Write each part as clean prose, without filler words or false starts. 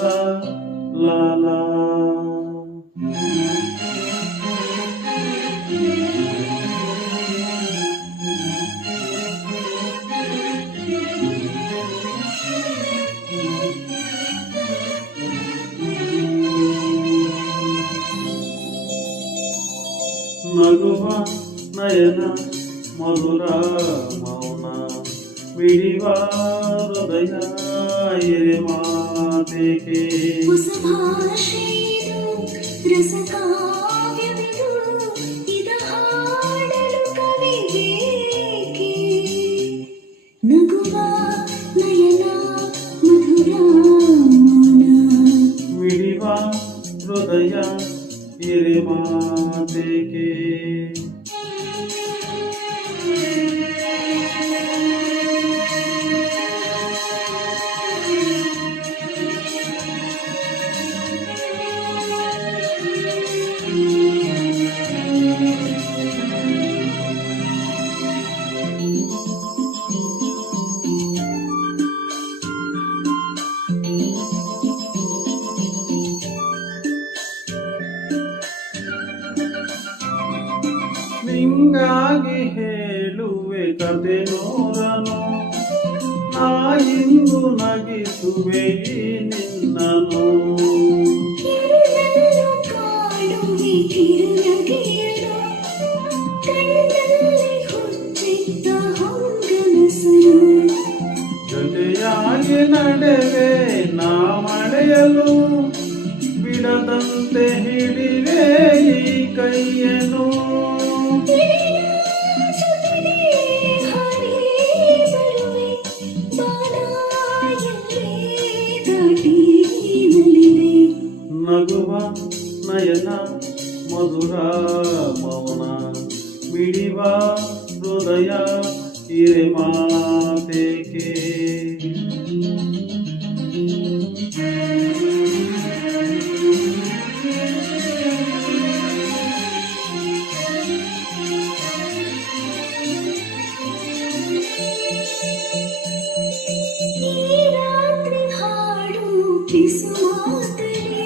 la la la. ನಗುವ ನಯನ ಮಧುರ ಮೌನ ಬಿಡಿವ ಹೃದಯ ಎರೆ ಮಾತೆಗೆ ಹೊಸ ಭಾಷೆಯು ರಸಕಾವ್ಯವಿದು ಇದ ಹಾಡಲು ಕವಿಬೇಕೆ ನಗುವ ನಯನ ಮಧುರ ಮೌನ ಬಿಡಿವ ಹೃದಯ ಎರೆ ಮಾತೆಗೆ ನಿಂಗಾಗಿ ಹೇಳುವೆ ಕತೆ ನೂರನು ನಾ ಇಂದು ನಗಿಸುವೆ ಈ ನಿನ್ನನು ಕಿರುನಲ್ಲು ಕಾಡುವೆ ಕಿರುನಗೆಯಲು ಕಣ್ಣಲ್ಲಿ ಹುಚ್ಚಿದ್ದ ಹೊಂಗನಸನು ಜೊತೆಯಾಗಿ ನಡೆವೆ ನಾ ಮಳೆಯಲು ಬಿಡದಂತೆ ಹಿಡಿವೆ ಈ ಕೈಯನು ನಗುವ ನಯನ ಮಧುರ ಮೌನ ಮಿಡಿವ ಹೃದಯ ಹಿರೆ ಮಾತೆಗೆ ರಾತ್ರಿ ಹಾಡು ಕಿಸುಮಾತರೆ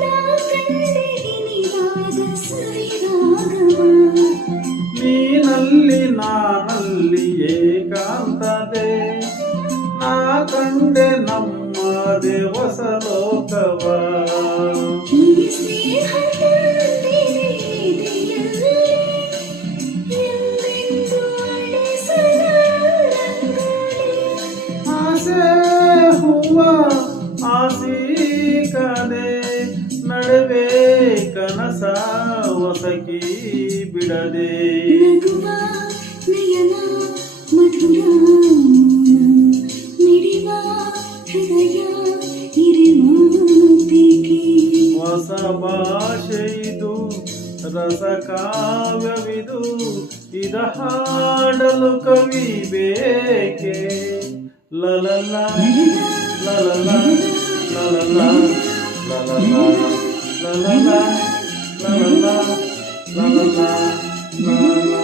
ನಾ ಕಂಡೆ ಇನಿಯಾದ ಸವಿರಾಗವ ನೀನಲ್ಲಿ ನಾನಲ್ಲಿ ಏಕಾಂತದೆ ನಾ ಕಂಡೆ ನಮ್ಮದೆ ಹೊಸ ಲೋಕವ ಈ ಸ್ನೇಹದ ನೆನೆದೆಯಲ್ಲಿ ಎಂದೆಂದು ಅಳಿಸದ ರಂಗೋಲಿ ಆಸೆ ಹೂವ ಆಸಿ ಕದೆ ನಡುವೆ ಕನಸ ಹೊಸಕಿ ಬಿಡದೆ ನಗುವ ನಯನ ಮಧುರ ಮೌನ ಮಿಡಿವ ಹೃದಯ ಹಿರಿಮಾತಿಗೆ ಹೊಸ ಭಾಷೆ ಇದು ರಸ ಕಾವ್ಯವಿದು ಇದ ಹಾಡಲು ಕವಿ ಬೇಕೆ ಲಲಲ ಲಲಲ ಲಲಲ ಲಲಲ ಲಲಲ ಲಲಲ ಲಲಲ ಲಲಲ